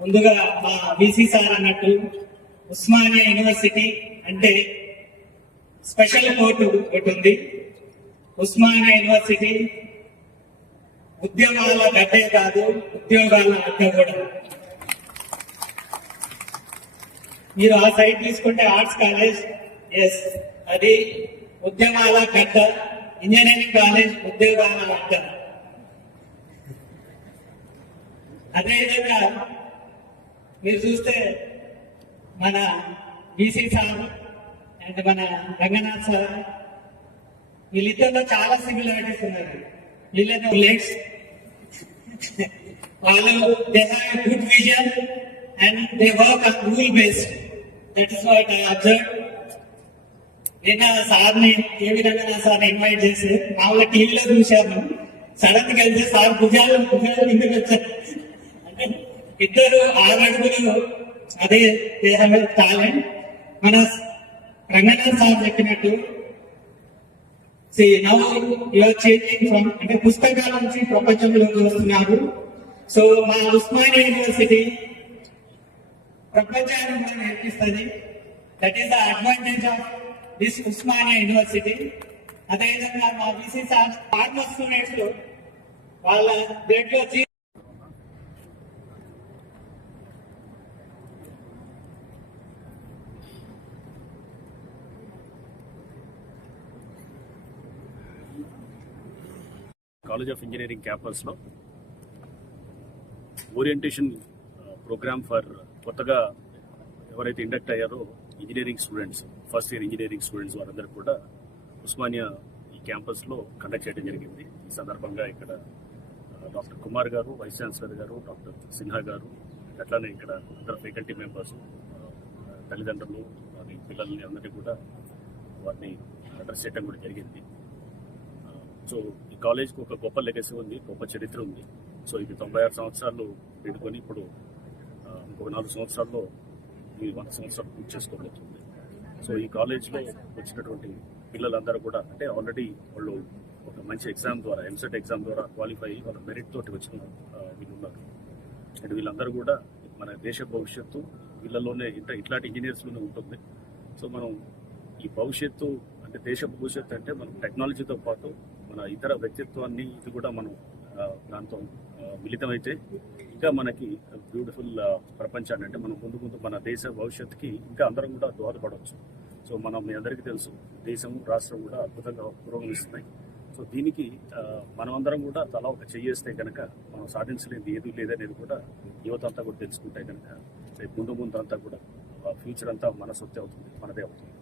ముందుగా మా BC sir అన్నట్టు ఉస్మానియా యూనివర్సిటీ అంటే స్పెషల్ కోర్టు ఒకటి ఉంది. ఉస్మానియా యూనివర్సిటీ ఉద్యమాల గడ్డే కాదు, ఉద్యోగాల అడ్డ కూడా. మీరు ఆ సైడ్ తీసుకుంటే ఆర్ట్స్ కాలేజ్, ఎస్ అది ఉద్యమాల గడ్డ. ఇంజనీరింగ్ కాలేజ్ ఉద్యోగాల అడ్డ. అదేవిధంగా మీరు చూస్తే మన బీసీ సార్ అండ్ మన రంగనాథ్ సార్ వీళ్ళిద్దరిలో చాలా సిమిలారిటీస్ ఉన్నాయి. వీళ్ళను లెట్స్ వాళ్ళు they have good vision and they work on rule based. That is what I observe. నిన్న సార్ని కేవీ రంగనాథ్ సార్ని ఇన్వైట్ చేసి మామూలుగా టీవీలో చూశాను. సడన్ గా వెళ్తే సార్ భుజాలు కిందకి వచ్చారు. అంటే ఇద్దరు 6 అడుగులు. అదే దే హ్యావ్ టాలెంట్. మన రంగనాథ్ సార్ చెప్పినట్టు now you are changing from, అంటే పుస్తకాల నుంచి ప్రపంచంలోకి వస్తున్నారు. సో మా ఉస్మానియా యూనివర్సిటీ ప్రపంచాన్ని కూడా నేర్పిస్తుంది. That is the advantage of this Osmania university. అదేవిధంగా మా బీసీ సార్ ఫార్మర్ స్టూడెంట్స్ వాళ్ళ బ్లడ్లో కాలేజ్ ఆఫ్ ఇంజనీరింగ్ క్యాంపస్లో ఓరియంటేషన్ ప్రోగ్రామ్ ఫర్ కొత్తగా ఎవరైతే ఇండక్ట్ అయ్యారో engineering students, first year engineering students వారందరూ కూడా ఉస్మానియా ఈ క్యాంపస్లో కండక్ట్ చేయడం జరిగింది. ఈ సందర్భంగా ఇక్కడ డాక్టర్ కుమార్ గారు, వైస్ ఛాన్సలర్ గారు, డాక్టర్ సిన్హా గారు, అట్లానే ఇక్కడ అందరు ఫ్యాకల్టీ మెంబర్స్, తల్లిదండ్రులు, పిల్లల్ని అందరినీ కూడా వారిని అడ్రస్ చేయడం కూడా జరిగింది. సో ఈ కాలేజ్కి ఒక గొప్ప లెగసీ ఉంది, గొప్ప చరిత్ర ఉంది. సో ఇది 96 సంవత్సరాలు పెట్టుకొని ఇప్పుడు ఇంకొక 4 సంవత్సరాల్లో ఈ 100 సంవత్సరాలు పూర్తి చేసుకోబోతుంది. సో ఈ కాలేజ్లో వచ్చినటువంటి పిల్లలందరూ కూడా అంటే ఆల్రెడీ వాళ్ళు ఒక మంచి ఎగ్జామ్ ద్వారా, ఎంసెట్ ఎగ్జామ్ ద్వారా క్వాలిఫై అయ్యి వాళ్ళ మెరిట్ తోటి వచ్చిన వీళ్ళు ఉన్నారు. అండ్ వీళ్ళందరూ కూడా మన దేశ భవిష్యత్తు వీళ్ళలోనే ఇట్లాంటి ఇంజనీర్స్లోనే ఉంటుంది. సో మనం ఈ భవిష్యత్తు అంటే దేశ భవిష్యత్తు అంటే మనం టెక్నాలజీతో పాటు మన ఇతర వ్యక్తిత్వాన్ని ఇది కూడా మనం దాంతో మిళితమైతే ఇంకా మనకి బ్యూటిఫుల్ ప్రపంచాన్ని అంటే మనం ముందు మన దేశ భవిష్యత్తుకి ఇంకా అందరం కూడా దోహదపడవచ్చు. సో మనం మీ అందరికీ తెలుసు దేశం, రాష్ట్రం కూడా అద్భుతంగా పురోగమిస్తున్నాయి. సో దీనికి మనమందరం కూడా తలా ఒక చెయ్యేస్తే కనుక మనం సాధించలేనిది ఏది లేదనేది కూడా యువత అంతా కూడా తెలుసుకుంటే కనుక ముందు అంతా కూడా ఫ్యూచర్ అంతా మన సొత్తే అవుతుంది, మనదే అవుతుంది.